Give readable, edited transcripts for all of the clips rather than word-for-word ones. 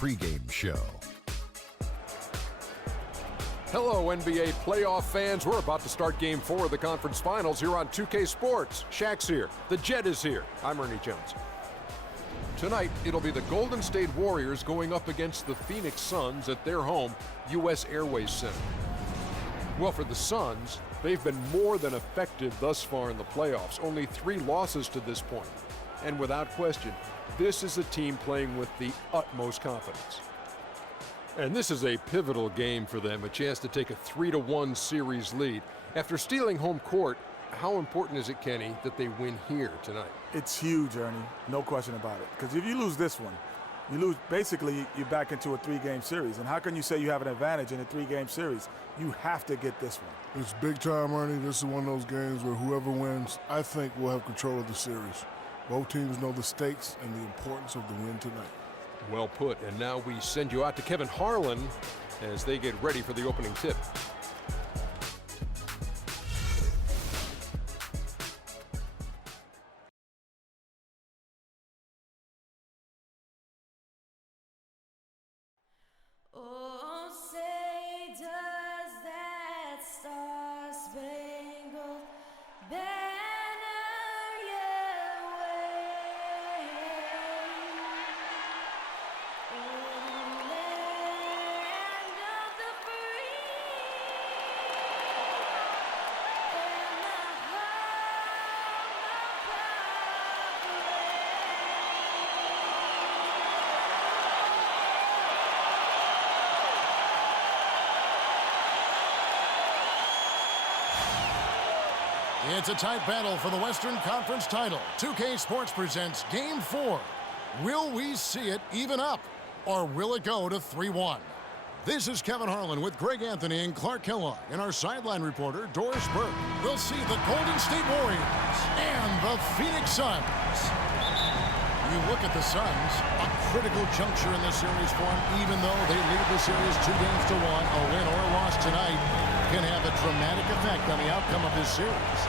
pregame show. Hello, NBA playoff fans. We're about to start Game 4 of the conference finals here on 2K Sports. Shaq's here. The Jet is here. I'm Ernie Jones. Tonight, it'll be the Golden State Warriors going up against the Phoenix Suns at their home, U.S. Airways Center. Well, for the Suns, they've been more than effective thus far in the playoffs. Only 3 losses to this point. And without question, this is a team playing with the utmost confidence. And this is a pivotal game for them, a chance to take a 3-1 series lead. After stealing home court, how important is it, Kenny, that they win here tonight? It's huge, Ernie. No question about it. Because if you lose this one, you lose, basically, you're back into a 3-game series. And how can you say you have an advantage in a 3-game series? You have to get this one. It's big time, Ernie. This is one of those games where whoever wins, I think, will have control of the series. Both teams know the stakes and the importance of the win tonight. Well put. And now we send you out to Kevin Harlan as they get ready for the opening tip. Oh, say does that star-spangled banner yet wave o'er the land of the free and the It's a tight battle for the Western Conference title. 2K Sports presents Game 4. Will we see it even up, or will it go to 3-1? This is Kevin Harlan with Greg Anthony and Clark Kellogg, and our sideline reporter, Doris Burke. We'll see the Golden State Warriors and the Phoenix Suns. You look at the Suns, a critical juncture in the series for them, even though they lead the series 2-1. A win or a loss tonight can have a dramatic effect on the outcome of this series.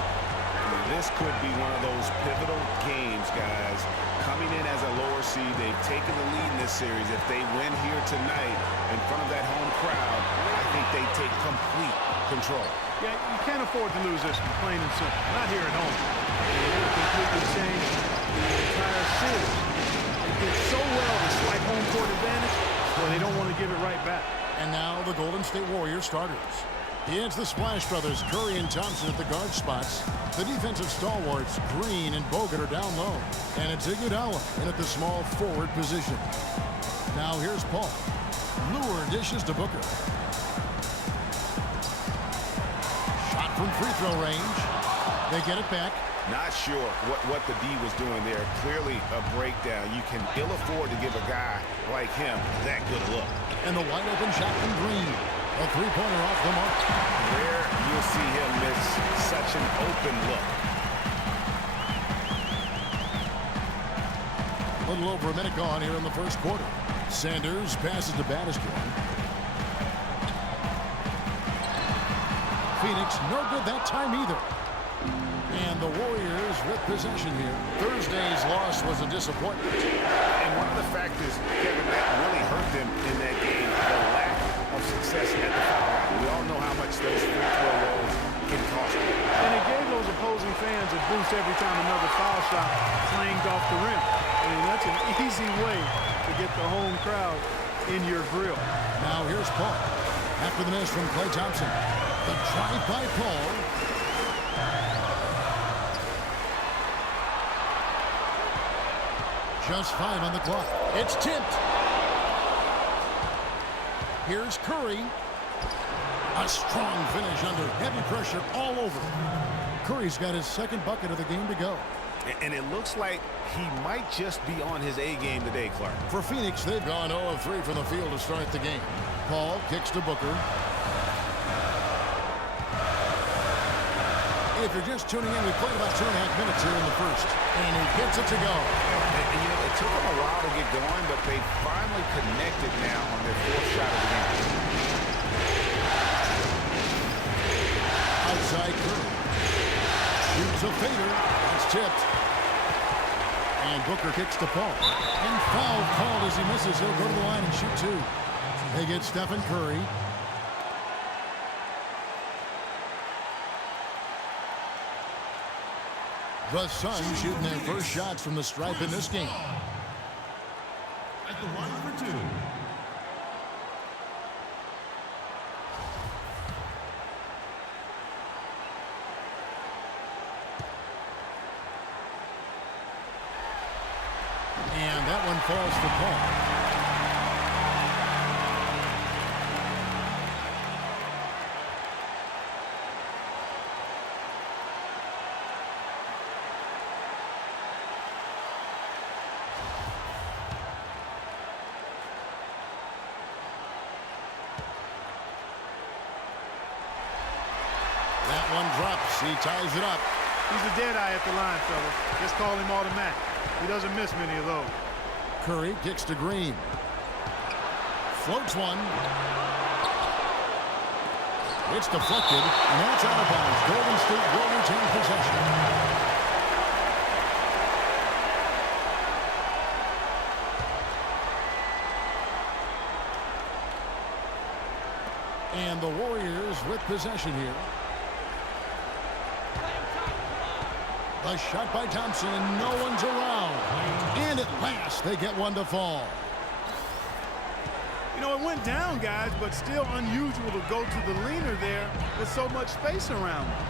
This could be one of those pivotal games, guys. Coming in as a lower seed, they've taken the lead in this series. If they win here tonight in front of that home crowd, I think they take complete control. Yeah, you can't afford to lose this one, plain and simple. Not here at home. It will completely change the entire series. They did so well to swipe home court advantage, so they don't want to give it right back. And now the Golden State Warriors starters. It's the Splash Brothers, Curry and Thompson at the guard spots. The defensive stalwarts, Green and Bogut, are down low. And it's Iguodala in at the small forward position. Now here's Paul. Lure dishes to Booker. Shot from free throw range. They get it back. Not sure what the D was doing there. Clearly a breakdown. You can ill afford to give a guy like him that good a look. And the wide open shot from Green. A three-pointer off the mark. Rare you'll see him miss such an open look. A little over a minute gone here in the first quarter. Sanders passes to Battiston. Phoenix no good that time either. And the Warriors with possession here. Thursday's loss was a disappointment. And one of the factors, Kevin, that really hurt them in that game, the lack of success at the foul line. We all know how much those free throw rolls can cost them. And it gave those opposing fans a boost every time another foul shot clanged off the rim. I mean, that's an easy way to get the home crowd in your grill. Now here's Paul. After the miss from Klay Thompson. The drive by Paul. Just 5 on the clock. It's tipped. Here's Curry. A strong finish under heavy pressure all over. Curry's got his second bucket of the game to go. And it looks like he might just be on his A game today, Clark. For Phoenix, they've gone 0 of 3 from the field to start the game. Paul kicks to Booker. If you're just tuning in, we played about 2.5 minutes here in the first. And he gets it to go. And, you know, it took them a while to get going, but they finally connected now on their 4th shot of the game. Outside Curry. Shoots a fader. That's tipped. And Booker kicks to Paul. And foul called as he misses. He'll go to the line and shoot two. They get Stephen Curry. The Suns shooting their first shots from the stripe in this game. At the line for two. And that one falls for Paul. That one drops. He ties it up. He's a dead eye at the line, fellas. Just call him automatic. He doesn't miss many of those. Curry kicks to Green. Floats one. It's deflected, and that's out of bounds. Golden State will retain possession. And the Warriors with possession here. A shot by Thompson, and no one's around. And at last, they get one to fall. You know, it went down, guys, but still unusual to go to the leaner there with so much space around him.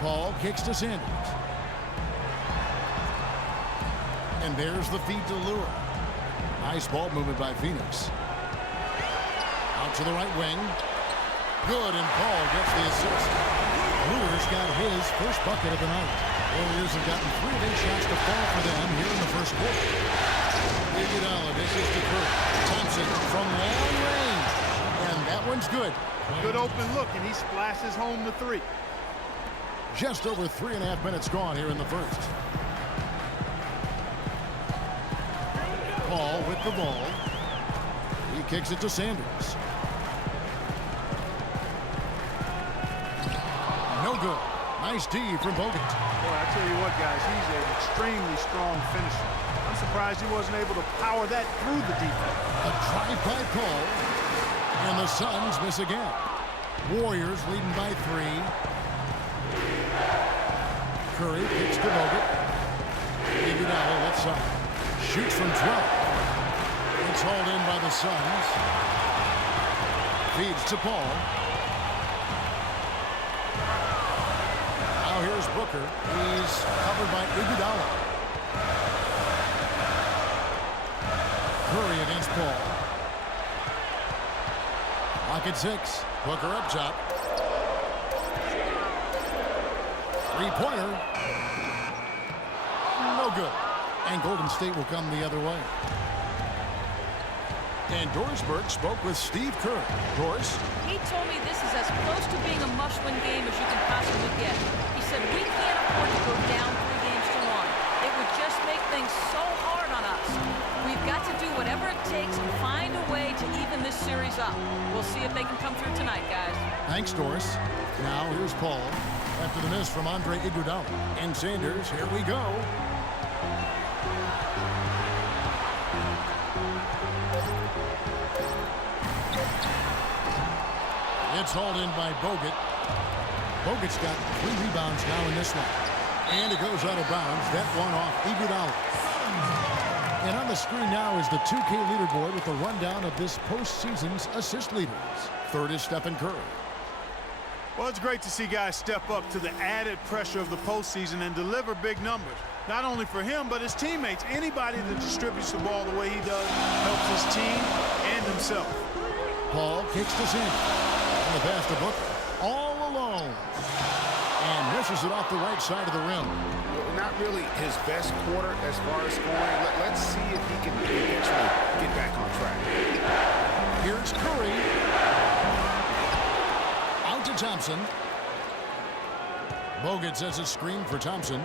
Paul kicks to Sanders. And there's the feed to Lure. Nice ball movement by Phoenix. Out to the right wing. Good, and Paul gets the assist. Lure's got his first bucket of the night. Warriors have gotten 3 of 8 shots to fall for them here in the first quarter. Iguodala dishes to Curry. Thompson from long range. And that one's good. Good open look, and he splashes home the three. Just over 3.5 minutes gone here in the first. Paul with the ball. He kicks it to Sanders. No good. Nice D from Bogut. Boy, I tell you what, guys, he's an extremely strong finisher. I'm surprised he wasn't able to power that through the defense. A drive by Paul. And the Suns miss again. Warriors leading by 3. Curry kicks to Bogut. Iguodala left side. Shoots from 12. It's hauled in by the Suns. Feeds to Paul. Now here's Booker. He's covered by Iguodala. Curry against Paul. Lock at 6. Booker up top. Three-pointer. No good. And Golden State will come the other way. And Doris Burke spoke with Steve Kerr. Doris? He told me this is as close to being a must-win game as you can possibly get. He said we can't afford to go down 3 games to 1. It would just make things so hard on us. We've got to do whatever it takes and find a way to even this series up. We'll see if they can come through tonight, guys. Thanks, Doris. Now here's Paul after the miss from Andre Iguodala. And Sanders, here we go. It's hauled in by Bogut. Bogut's got 3 rebounds now in this one. And it goes out of bounds. That one off Iguodala. And on the screen now is the 2K leaderboard with a rundown of this postseason's assist leaders. Third is Stephen Curry. Well, it's great to see guys step up to the added pressure of the postseason and deliver big numbers. Not only for him, but his teammates. Anybody that distributes the ball the way he does helps his team and himself. Paul kicks to Sanders. And the pass to Booker. All alone. And misses it off the right side of the rim. Not really his best quarter as far as scoring. Let's see if he can eventually get back on track. Here's Curry. Out to Thompson. Bogut sets a screen for Thompson.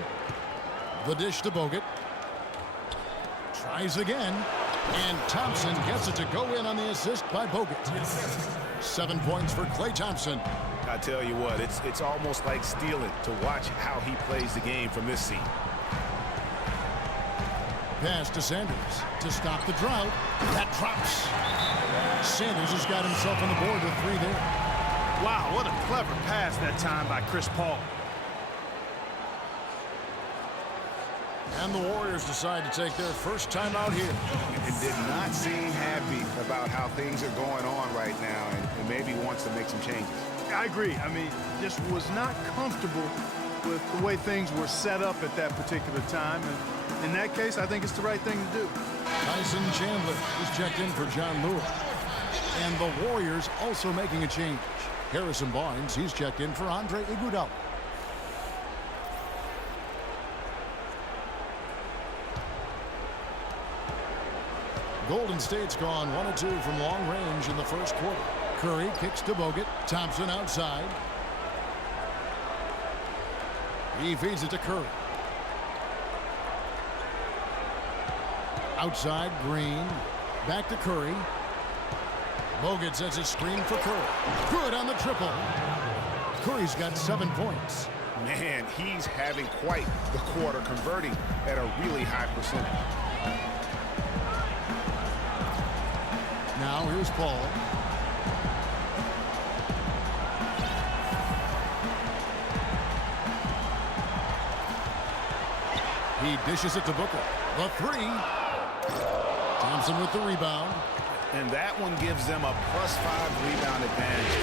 The dish to Bogut. Tries again. And Thompson gets it to go in on the assist by Bogut. 7 points for Klay Thompson. I tell you what, it's almost like stealing to watch how he plays the game from this seat. pass to Sanders to stop the drought. That drops. Sanders has got himself on the board with 3 there. Wow, what a clever pass that time by Chris Paul. And the Warriors decide to take their first time out here. And did not seem happy about how things are going on right now, and maybe wants to make some changes. I agree. I mean, just was not comfortable with the way things were set up at that particular time. And in that case, I think it's the right thing to do. Tyson Chandler is checked in for John Lewis. And the Warriors also making a change. Harrison Barnes, he's checked in for Andre Iguodala. Golden State's gone 1 of 2 from long range in the first quarter. Curry kicks to Bogut. Thompson outside. He feeds it to Curry. Outside, Green. Back to Curry. Bogut sets a screen for Curry. Good on the triple. Curry's got 7 points. Man, he's having quite the quarter, converting at a really high percentage. Now here's Paul. He dishes it to Booker. The 3. Thompson with the rebound. And that one gives them a +5 rebound advantage.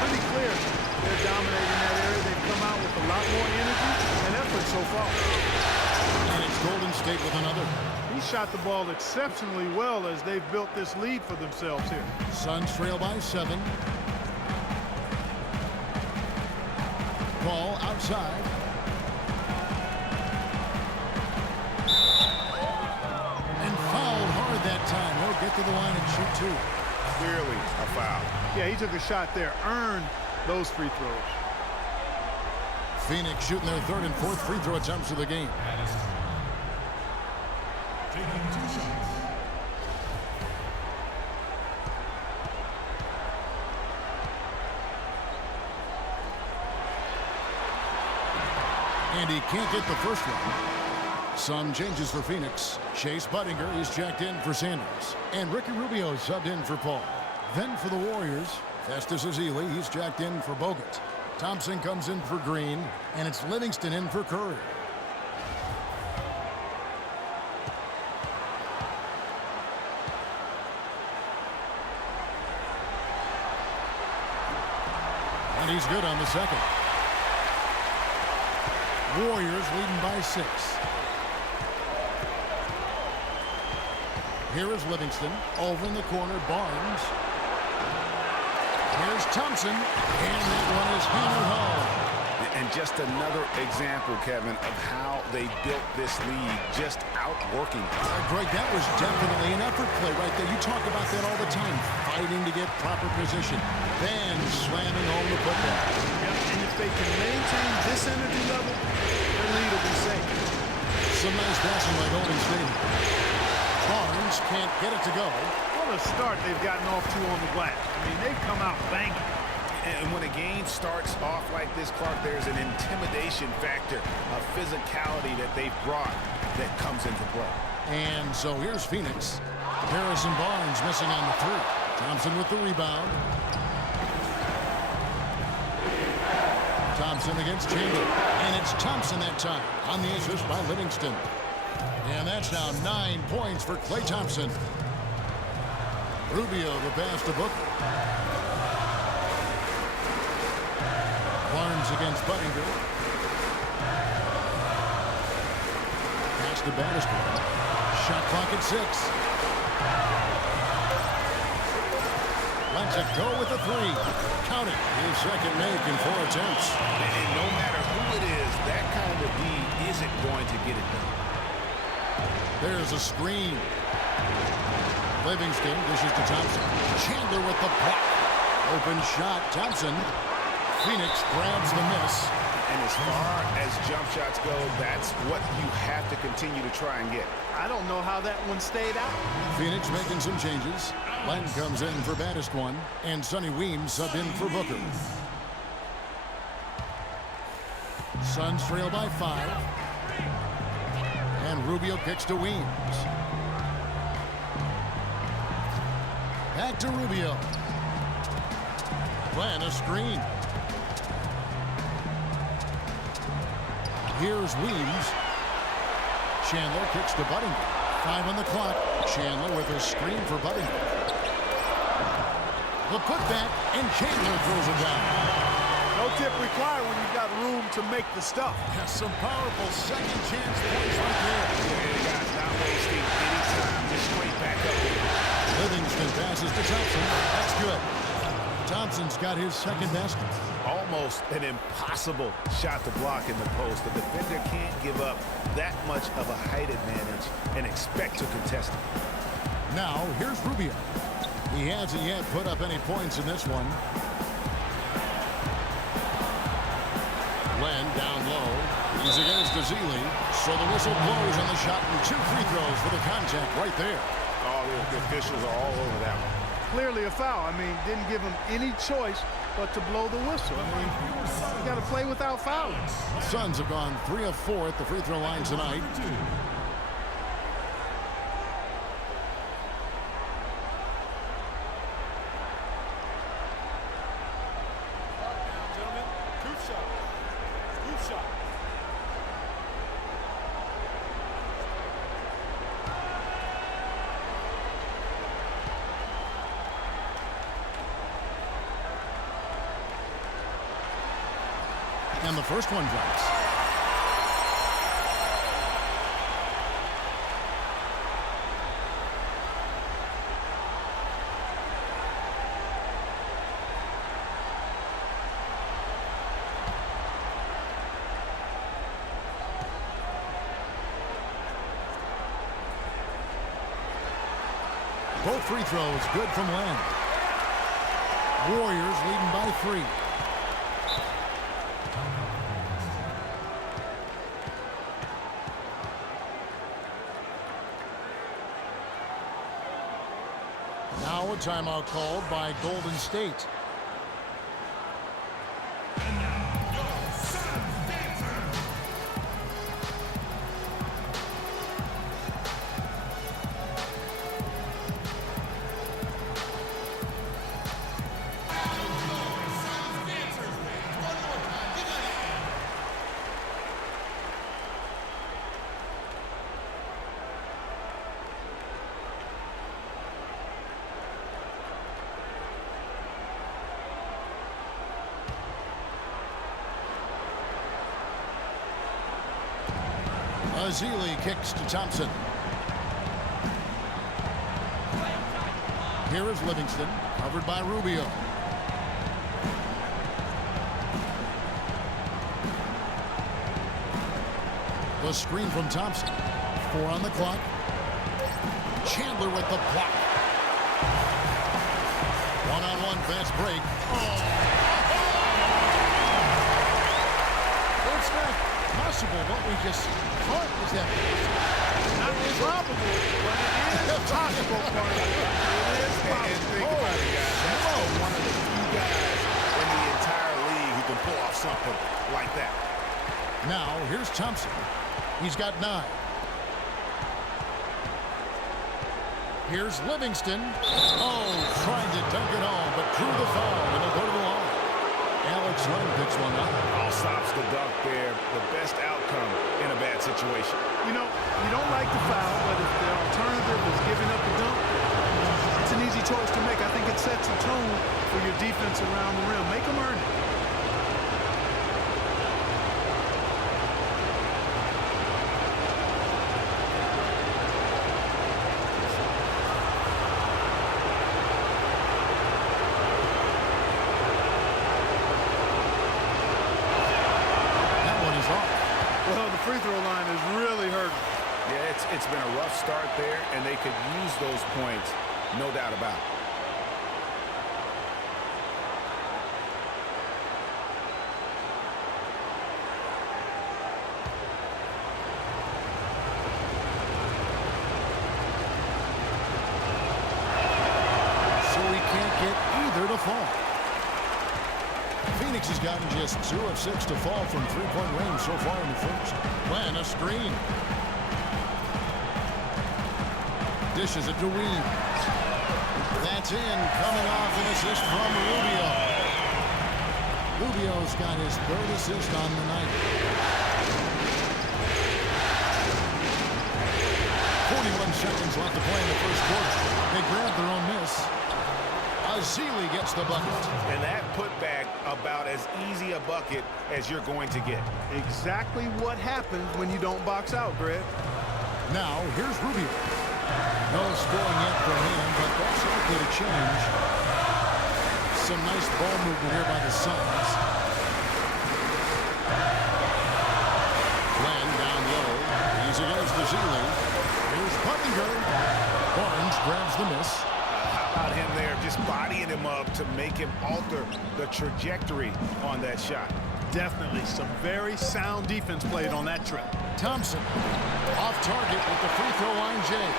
Pretty clear. They're dominating that area. They've come out with a lot more energy and effort so far. And it's Golden State with another. He shot the ball exceptionally well as they've built this lead for themselves here. Suns trail by 7. Ball outside. And fouled hard that time. He'll get to the line and shoot 2. Clearly a foul. Yeah, he took a shot there. Earned those free throws. Phoenix shooting their 3rd and 4th free throw attempts of the game. And he can't get the first one. Some changes for Phoenix. Chase Budinger is checked in for Sanders. And Ricky Rubio subbed in for Paul. Then for the Warriors, Festus Ezeli, he's checked in for Bogut. Thompson comes in for Green. And it's Livingston in for Curry. And he's good on the second. Warriors leading by 6. Here is Livingston. Over in the corner, Barnes. Here's Thompson. And that one is hammered home. And just another example, Kevin, of how they built this lead, just outworking it. Greg, that was definitely an effort play right there. You talk about that all the time. Fighting to get proper position. Then slamming home the football. Yeah, and if they can maintain this energy level, their lead will be safe. Some nice passing by Golden State. Barnes can't get it to go. What a start they've gotten off to on the glass. I mean, they've come out banging. And when a game starts off like this, Clark, there's an intimidation factor, a physicality that they've brought that comes into play. And so here's Phoenix. Harrison Barnes missing on the 3. Thompson with the rebound. Thompson against Chandler. And it's Thompson that time on the assist by Livingston. And that's now 9 points for Klay Thompson. Rubio the pass to Booker. Barnes against Budinger. Pass to Bannister. Shot clock at 6. Lets it go with the 3. Count it. His second make in 4 attempts. And no matter who it is, that kind of lead isn't going to get it done. There's a screen. Livingston dishes to Thompson. Chandler with the block. Open shot. Thompson. Phoenix grabs the miss. And as far as jump shots go, that's what you have to continue to try and get. I don't know how that one stayed out. Phoenix making some changes. Len comes in for baddest one. And Sonny Weems subbed in for Booker. Suns trail by 5. And Rubio kicks to Weems. Back to Rubio. Glenn, a screen. Here's Weems. Chandler kicks to Buddington. 5 on the clock. Chandler with a screen for Buddington. The putback, and Chandler throws it down. No tip required when you've got room to make the stuff. Has some powerful second chance points right there. Yeah, guys, not wasting any time. Just straight back up here. Livingston passes to Thompson. That's good. Thompson's got his second basket. Almost an impossible shot to block in the post. The defender can't give up that much of a height advantage and expect to contest it. Now, here's Rubio. He hasn't yet put up any points in this one. Len down low. He's against Azili. So the whistle blows on the shot and 2 free throws for the contact right there. Oh, the officials are all over that one. Clearly a foul. I mean, didn't give him any choice but to blow the whistle. I mean, you got to play without fouling. Suns have gone 3 of 4 at the free throw line tonight. And the first one drops. Both free throws good from Len. Warriors leading by 3. Now a timeout called by Golden State. Azili kicks to Thompson. Here is Livingston, covered by Rubio. The screen from Thompson. 4 on the clock. Chandler with the block. One-on-one fast break. It's not possible what we just caught. Is that Not improbable, but it is possible. It is And think about it, guys. That's one of the few guys in the entire league who can pull off something like that. Now, here's Thompson. He's got 9. Here's Livingston. Oh, trying to dunk it home, but drew the foul, and he'll go to the line. Alex Len picks one up. All stops the dunk there. The best outcome in a bad situation. You know, you don't like the foul, but if the alternative is giving up the dunk, it's an easy choice to make. I think it sets a tone for your defense around the rim. Make them earn it. Well, the free throw line is really hurting. Yeah, it's been a rough start there, and they could use those points, no doubt about it. So he can't get either to fall. Phoenix has gotten just 2 of 6 to fall from 3-point range so far in the first. Glenn, a screen. Dishes it to Weems. That's in, coming off an assist from Rubio. Rubio's got his 3rd assist on the night. 41 seconds left to play in the first quarter. They grabbed their own miss. Azili gets the bucket. And that putback about as easy a bucket as you're going to get. Exactly what happens when you don't box out, Greg. Now, here's Rubio. No scoring yet from him, but that's likely to change. Some nice ball movement here by the Suns. Glenn down low. He's against Azili. Here's Puttinger. Barnes grabs the miss. How about him there just bodying him up to make him alter the trajectory on that shot? Definitely some very sound defense played on that trip. Thompson off target with the free throw line, Jay.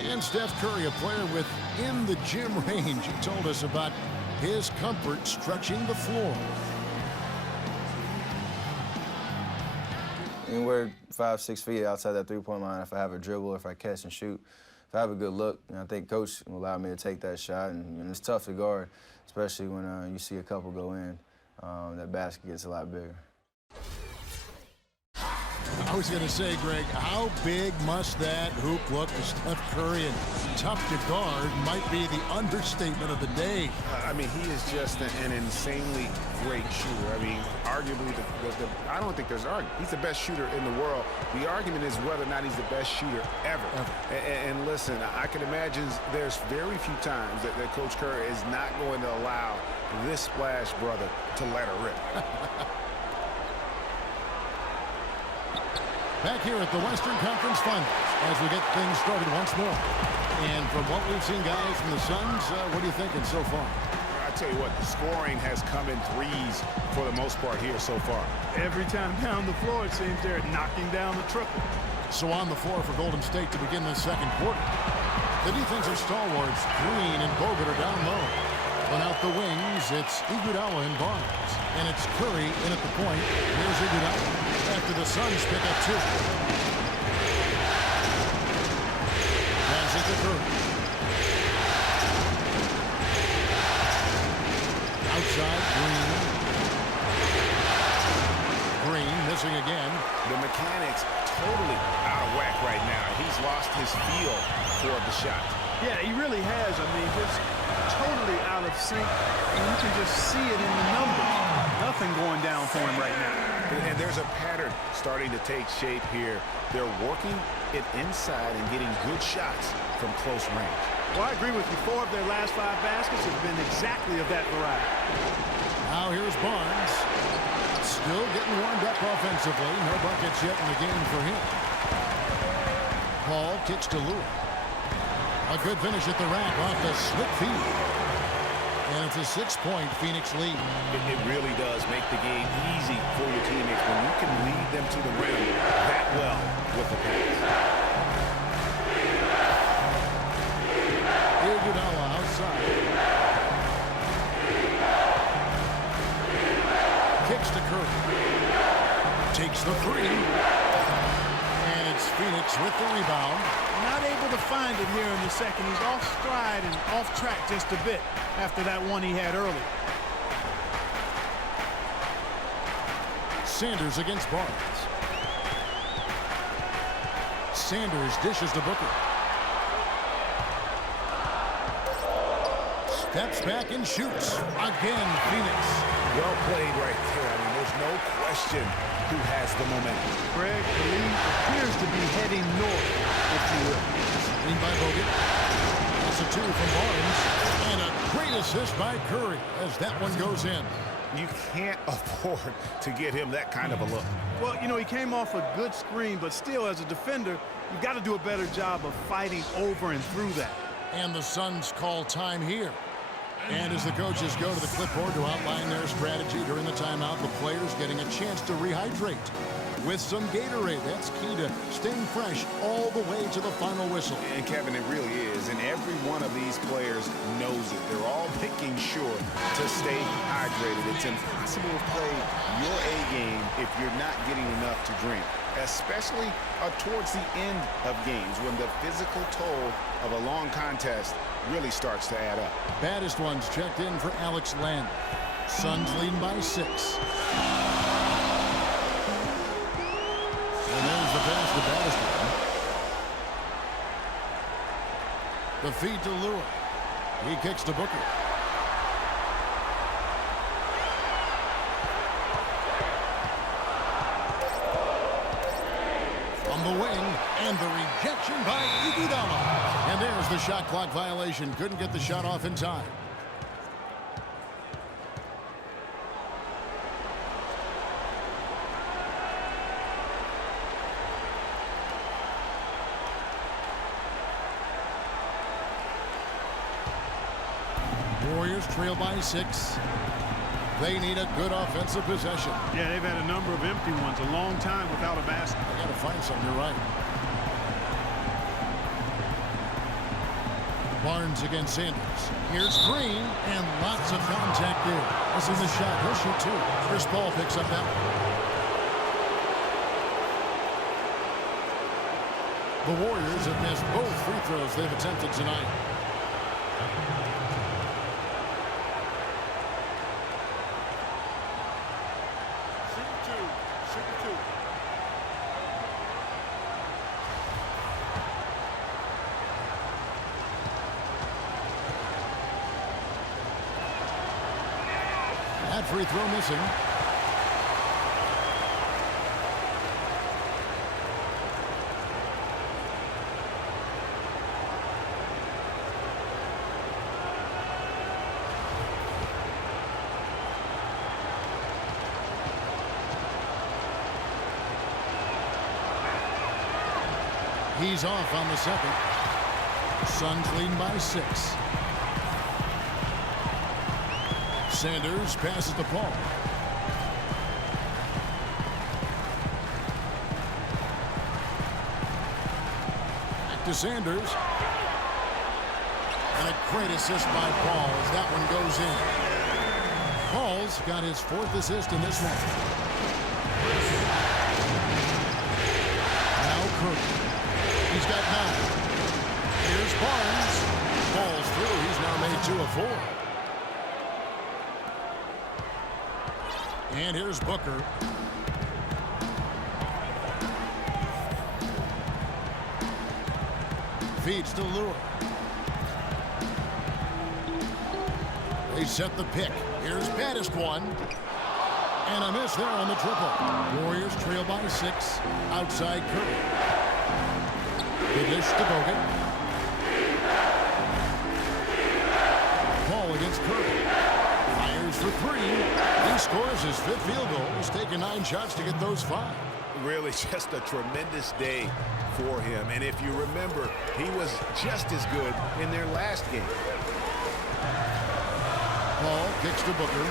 And Steph Curry, a player within the gym range. He told us about his comfort stretching the floor. Anywhere 5-6 feet outside that three-point line, if I have a dribble, if I catch and shoot, if I have a good look, I think Coach will allow me to take that shot. And it's tough to guard, especially when you see a couple go in. That basket gets a lot bigger. I was going to say, Greg, how big must that hoop look to Steph Curry? And tough to guard might be the understatement of the day. I mean, he is just an insanely great shooter. I mean, arguably, I don't think there's an argument. He's the best shooter in the world. The argument is whether or not he's the best shooter ever. And listen, I can imagine there's very few times that Coach Curry is not going to allow this splash brother to let her rip. Back here at the Western Conference Finals as we get things started once more. And from what we've seen, guys, from the Suns, what are you thinking so far? I tell you what, the scoring has come in threes for the most part here so far. Every time down the floor, it seems they're knocking down the triple. So on the floor for Golden State to begin the second quarter. The defensive stalwarts, Green and Bogut, are down low. But out the wings, it's Iguodala and Barnes. And it's Curry in at the point. Here's Iguodala after the Suns pick up 2. Pass it to Curry. Outside, Green. Green missing again. The mechanics totally out of whack right now. He's lost his feel for the shot. Yeah, he really has. I mean, just totally out of sync. And you can just see it in the numbers. Nothing going down for him right now. And there's a pattern starting to take shape here. They're working it inside and getting good shots from close range. Well, I agree with you. 4 of their last 5 baskets have been exactly of that variety. Now here's Barnes. Still getting warmed up offensively. No buckets yet in the game for him. Paul kicks to Lewis. A good finish at the rack off the slip feed. And it's a 6-point Phoenix lead. It really does make the game easy for your teammates when you can lead them to the rim that well with the pass. Iguodala outside. Kicks to Curry. Takes the 3. And it's Phoenix with the rebound. Not able to find it here in the second. He's off stride and off track just a bit after that one he had early. Sanders against Barnes. Sanders dishes to Booker. Steps back and shoots. Again, Phoenix. Well played right there. I mean, there's no question who has the momentum. Greg, the lead appears to be heading north, if you will. Screen by Bogut. That's a 2 from Barnes. And a great assist by Curry as that one goes in. You can't afford to get him that kind of a look. Well, you know, he came off a good screen, but still, as a defender, You've got to do a better job of fighting over and through that. And the Suns call time here. And as the coaches go to the clipboard to outline their strategy during the timeout, the players getting a chance to rehydrate with some Gatorade. That's key to staying fresh all the way to the final whistle. And Kevin, it really is. And every one of these players knows it. They're all making sure to stay hydrated. It's impossible to play your A game if you're not getting enough to drink, especially towards the end of games when the physical toll of a long contest really starts to add up. Baddest ones checked in for Alex Len. Suns leading by 6. And there's the pass to Baddest one. The feed to Lure. He kicks to Booker. On the wing, and the rejection by Iguodala. And there's the shot clock violation. Couldn't get the shot off in time. Warriors trail by 6. They need a good offensive possession. Yeah, they've had a number of empty ones, a long time without a basket. They got to find something. You're right. Barnes against Sanders. Here's Green, and lots of contact there. This is the shot. He'll shoot 2. Chris Paul picks up that one. The Warriors have missed both free throws they've attempted tonight. That free throw missing. He's off on the second. Suns leading by 6. Sanders passes the ball. Back to Sanders. And a great assist by Paul as that one goes in. Paul's got his 4th assist in this one. Now Curry. He's got 9. Here's Barnes. Falls through. He's now made 2 of 4. And here's Booker. Feeds to Lure. They set the pick. Here's Baddest one. And a miss there on the triple. Warriors trail by 6. Outside Curry. The dish to Bogut. Paul against Curry. Fires for 3. He scores his 5th field goal. He's taken 9 shots to get those 5. Really just a tremendous day for him. And if you remember, he was just as good in their last game. Paul kicks to Booker.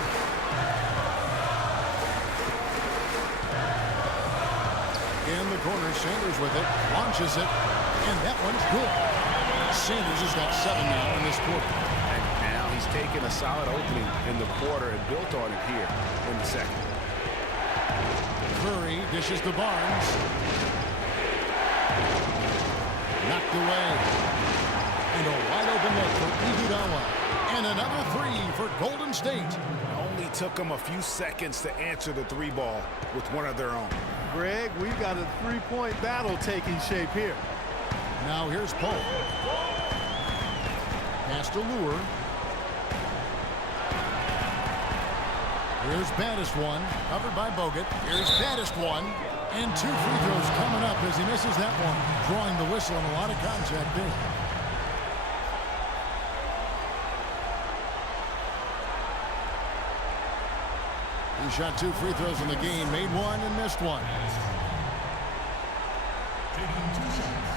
In the corner, Sanders with it. Launches it. And that one's good. Sanders has got 7 now in this quarter. And now he's taken a solid opening in the quarter and built on it here in the second. Curry dishes to Barnes. Knocked away. And a wide open look for Iguodala. And another 3 for Golden State. Only took them a few seconds to answer the 3 ball with one of their own. Greg, we've got a 3-point battle taking shape here. Now here's Paul. Pass to Lure. Here's Baddest one. Covered by Bogut. Here's Baddest one. And 2 free throws coming up as he misses that one. Drawing the whistle and a lot of contact there. He shot 2 free throws in the game. Made 1 and missed 1. Taking 2 shots.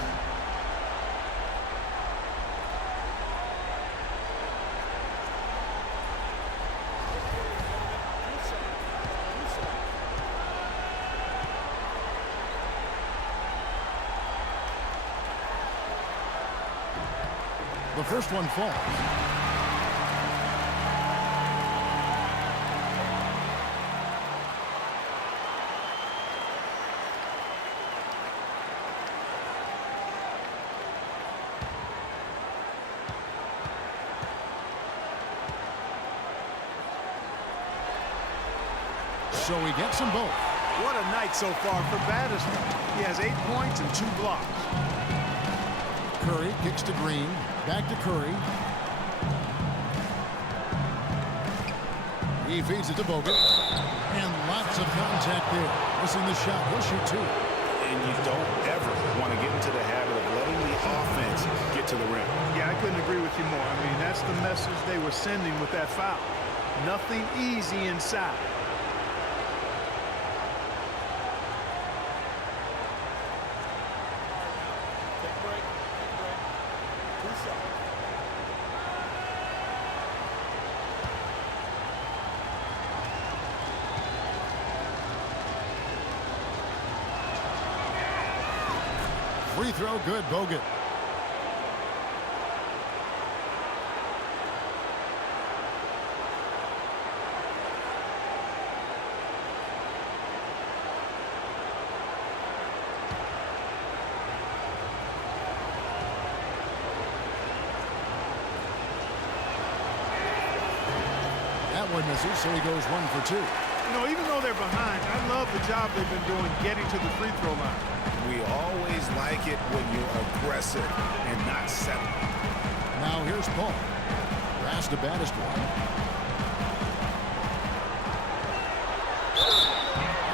The first one falls. So he gets them both. What a night so far for Battister. He has 8 points and 2 blocks. Curry kicks to Green. Back to Curry. He feeds it to Bogut. And lots of contact there. Missing the shot. He'll shoot 2. And you don't ever want to get into the habit of letting the offense get to the rim. Yeah, I couldn't agree with you more. I mean, that's the message they were sending with that foul. Nothing easy inside. Free throw good, Bogut. That one misses, so he goes 1 for 2. You know, even though they're behind, I love the job they've been doing getting to the free throw line. We always like it when you're aggressive and not settling. Now here's Paul. Pass to Battister.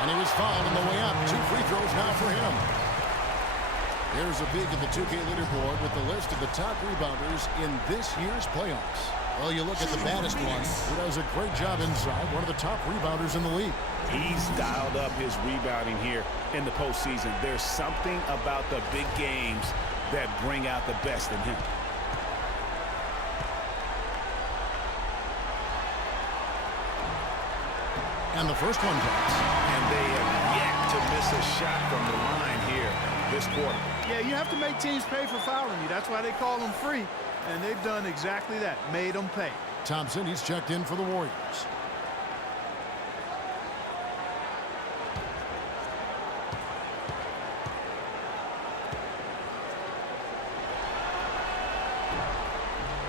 And he was fouled on the way up. 2 free throws now for him. Here's a peek at the 2K leaderboard with the list of the top rebounders in this year's playoffs. Well, you look at the baddest one, who does a great job inside, one of the top rebounders in the league. He's dialed up his rebounding here in the postseason. There's something about the big games that bring out the best in him. And the first one drops. And they have yet to miss a shot from the line here this quarter. Yeah, you have to make teams pay for fouling you. That's why they call them free. And they've done exactly that, made them pay. Thompson, he's checked in for the Warriors.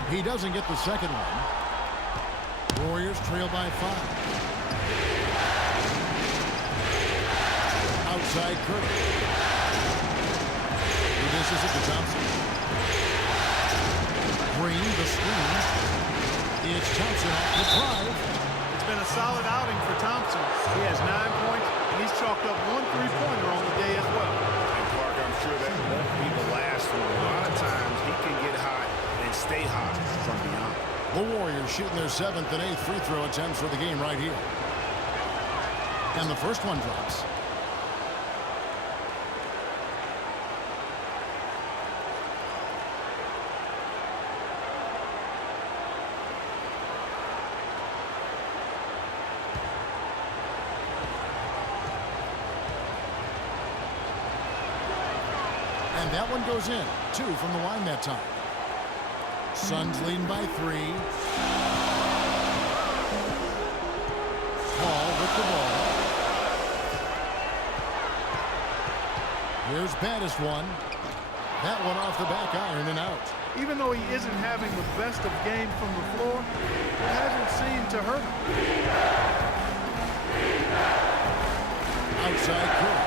He doesn't get the second one. Warriors trail by 5. Outside Curry. He misses it to Thompson. Green, the screen. It's Thompson off the drive. It's been a solid outing for Thompson. He has 9 points, and he's chalked up 1 3-pointer on the day as well. And Clark, I'm sure that won't be the last one. A lot of times he can get hot and stay hot from beyond. The Warriors shooting their 7th and 8th free throw attempts for the game right here. And the first one drops. And that one goes in. 2 from the line that time. Suns leading by 3. Paul with the ball. Here's baddest one. That one off the back iron and out. Even though he isn't having the best of games from the floor, it hasn't seemed to hurt him. Outside Curry.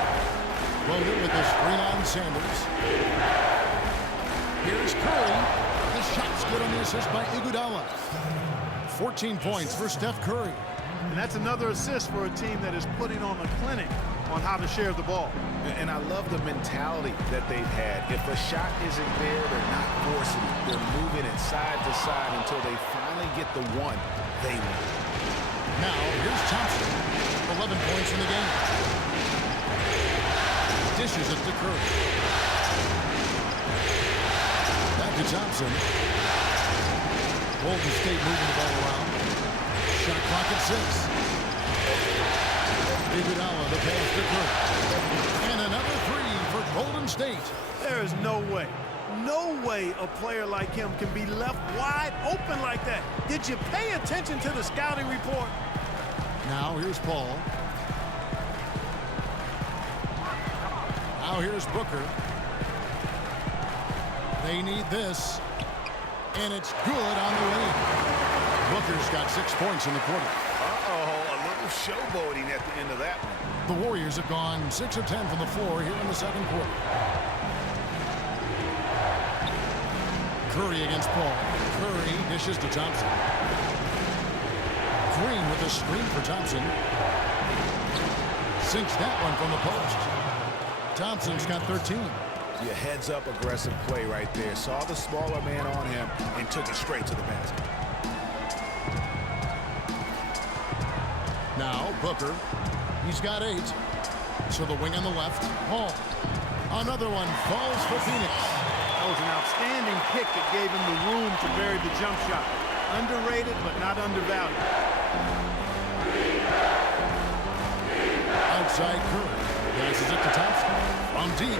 Loaded with the screen on Sanders. Here's Curry. The shot's good on the assist by Iguodala. 14 points for Steph Curry. And that's another assist for a team that is putting on a clinic on how to share the ball. And I love the mentality that they've had. If a shot isn't there, they're not forcing it. They're moving it side to side until they finally get the one they want. Now, here's Thompson. 11 points in the game. Dishes it to Curry. Back to Thompson. Golden State moving the ball around. Shot clock at 6. Iguodala, the pass to Curry. And another 3 for Golden State. There is no way No way a player like him can be left wide open like that. Did you pay attention to the scouting report? Now here's Paul. Now here's Booker. They need this. And it's good on the way. Booker's got 6 points in the quarter. Uh-oh, a little showboating at the end of that one. The Warriors have gone 6 of 10 from the floor here in the second quarter. Curry against Paul. Curry dishes to Thompson. Green with a screen for Thompson. Sinks that one from the post. Thompson's got 13. Your heads-up aggressive play right there. Saw the smaller man on him and took it straight to the basket. Now Booker. He's got 8. So the wing on the left. Paul. Another one falls for Phoenix. That was an outstanding pick that gave him the room to bury the jump shot. Underrated, but not undervalued. Outside Curry. Passes it to Thompson. From deep.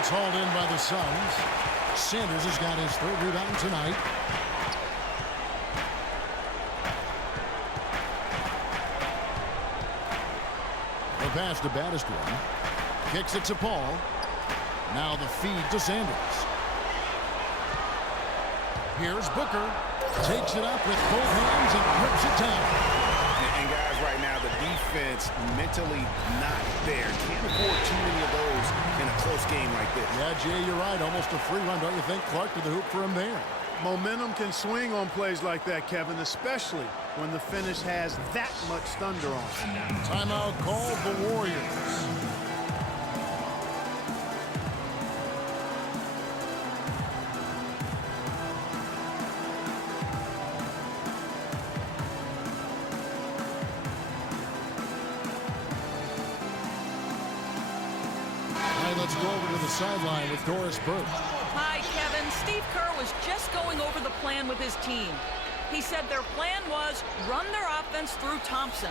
It's hauled in by the Suns. Sanders has got his 3rd rebound tonight. The pass to Battistone. Kicks it to Paul. Now the feed to Sanders. Here's Booker. Takes it up with both hands and grips it down. And guys, right now, the defense mentally not there. Can't afford too many of those in a close game like this. Yeah, Jay, you're right. Almost a free run, don't you think? Clark to the hoop for him there. Momentum can swing on plays like that, Kevin, especially when the finish has that much thunder on it. Timeout called the Warriors. Let's go over to the sideline with Doris Burke. Hi, Kevin. Steve Kerr was just going over the plan with his team. He said their plan was run their offense through Thompson.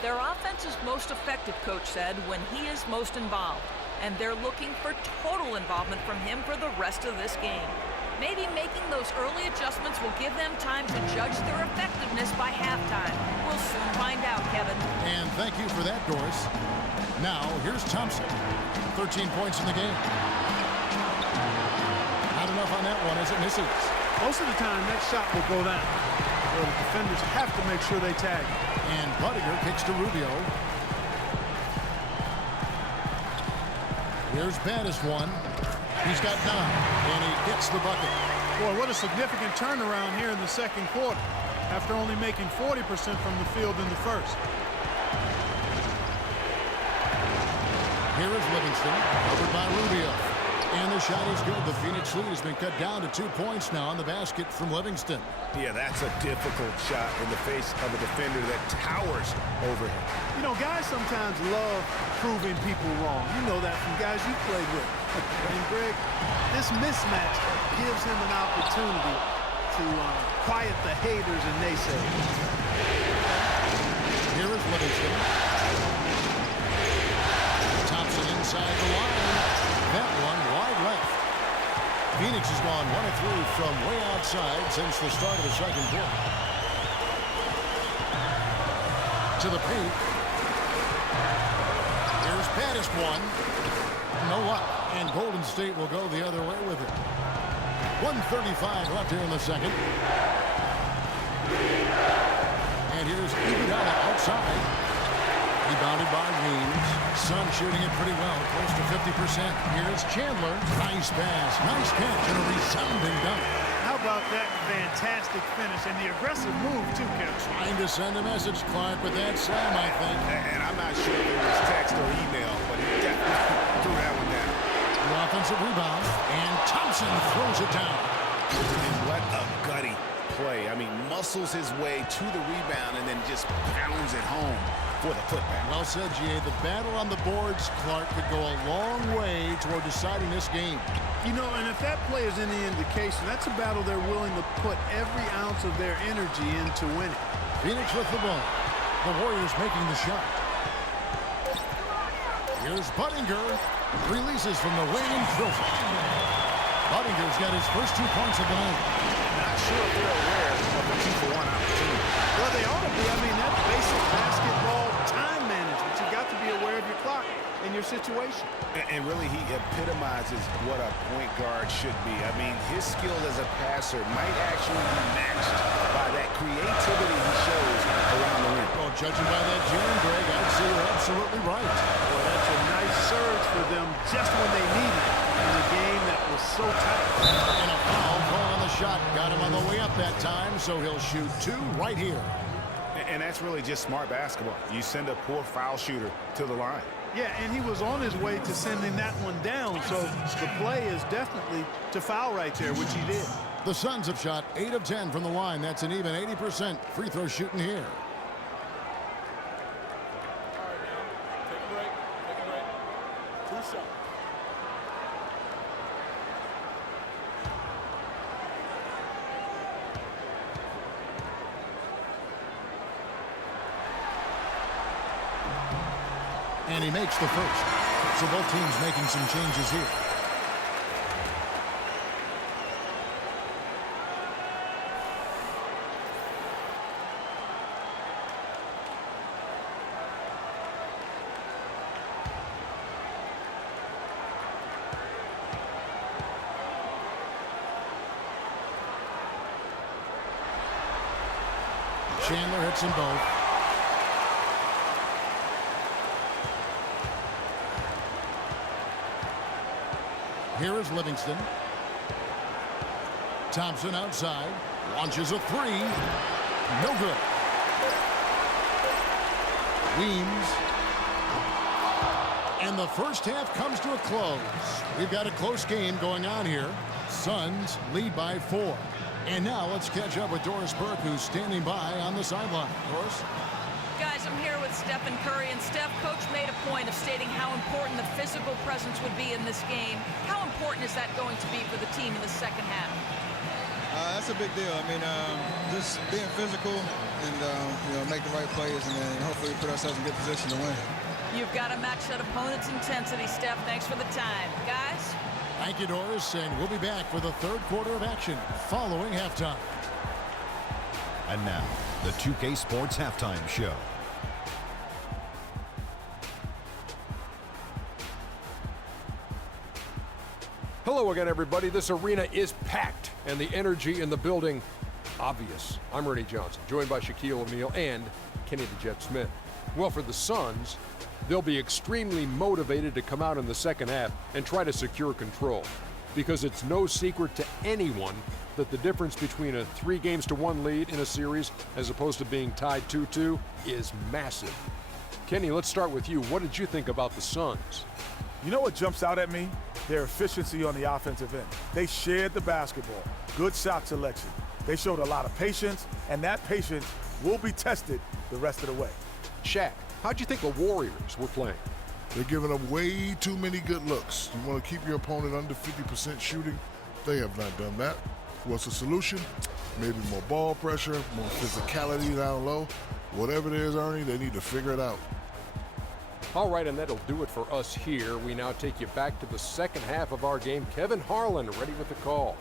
Their offense is most effective, Coach said, when he is most involved. And they're looking for total involvement from him for the rest of this game. Maybe making those early adjustments will give them time to judge their effectiveness by halftime. We'll soon find out, Kevin. And thank you for that, Doris. Now, here's Thompson. 13 points in the game. Not enough on that one as it misses. Most of the time, that shot will go down. So the defenders have to make sure they tag. And Budiger kicks to Rubio. Here's Battistone. He's got 9, and he gets the bucket. Boy, what a significant turnaround here in the second quarter after only making 40% from the field in the first. Here is Livingston, covered by Rubio. And the shot is good. The Phoenix lead has been cut down to 2 points now on the basket from Livingston. Yeah, that's a difficult shot in the face of a defender that towers over him. You know, guys sometimes love proving people wrong. You know that from guys you played with. And Greg, this mismatch gives him an opportunity to quiet the haters and naysayers. Here is Livingston. Thompson inside the line. That one wide left. Phoenix has gone 1 of 3 from way outside since the start of the second quarter. To the paint. Here's Battistone. No luck. And Golden State will go the other way with it. 1:35 left here in the second. And here's Iguodala outside. Rebounded by Weems. Sun shooting it pretty well, close to 50%. Here's Chandler. Nice pass, nice catch, and a resounding dunk. How about that fantastic finish and the aggressive move, too, Kevin? Trying to send a message, Clark, with that slam, I think. And I'm not sure if it was text or email, but he definitely threw that one down. The offensive rebound, and Thompson throws it down. And what a gutty play. I mean, muscles his way to the rebound and then just pounds it home for the putback. Well said, G.A. The battle on the boards, Clark, could go a long way toward deciding this game. You know, and if that play is any indication, that's a battle they're willing to put every ounce of their energy into winning. Phoenix with the ball. The Warriors making the shot. Here's Budinger. Releases from the wing and drills it. Buddinger's got his first 2 points of the night. Not sure if they're aware of the 2-for-1 opportunity. Well, they ought to be. I mean, that's basic basketball time management. You've got to be aware of your clock and your situation. And really, he epitomizes what a point guard should be. I mean, his skill as a passer might actually be matched by that creativity he shows around the rim. Well, judging by that jam, Greg, I'd say you're absolutely right. Well, that's a nice surge for them just when they need it in a game that was so tight. And a foul call on the shot. Got him on the way up that time, so he'll shoot 2 right here. And that's really just smart basketball. You send a poor foul shooter to the line. Yeah, and he was on his way to sending that one down, so the play is definitely to foul right there, which he did. The Suns have shot 8 of 10 from the line. That's an even 80% free throw shooting here. And he makes the first. So both teams making some changes here. Chandler hits them both. Here is Livingston. Thompson outside. Launches a 3. No good. Weems. And the first half comes to a close. We've got a close game going on here. Suns lead by 4. And now let's catch up with Doris Burke, who's standing by on the sideline. Doris? Guys, I'm here with Stephen Curry, and Steph, Coach made a point of stating how important the physical presence would be in this game. How important is that going to be for the team in the second half? That's a big deal. I mean, just being physical and, make the right plays, and then hopefully put ourselves in good position to win. You've got to match that opponent's intensity, Steph. Thanks for the time. Guys? Thank you, Doris, and we'll be back for the third quarter of action following halftime. And now, the 2K Sports Halftime Show. Hello again, everybody. This arena is packed, and the energy in the building, obvious. I'm Ernie Johnson, joined by Shaquille O'Neal and Kenny the Jet Smith. Well, for the Suns, they'll be extremely motivated to come out in the second half and try to secure control, because it's no secret to anyone that the difference between a 3-1 lead in a series as opposed to being tied 2-2 is massive. Kenny, let's start with you. What did you think about the Suns? You know what jumps out at me? Their efficiency on the offensive end. They shared the basketball. Good shot selection. They showed a lot of patience, and that patience will be tested the rest of the way. Shaq, how'd you think the Warriors were playing? They're giving up way too many good looks. You want to keep your opponent under 50% shooting? They have not done that. What's the solution? Maybe more ball pressure, more physicality down low. Whatever it is, Ernie, they need to figure it out. All right, and that'll do it for us here. We now take you back to the second half of our game. Kevin Harlan ready with the call.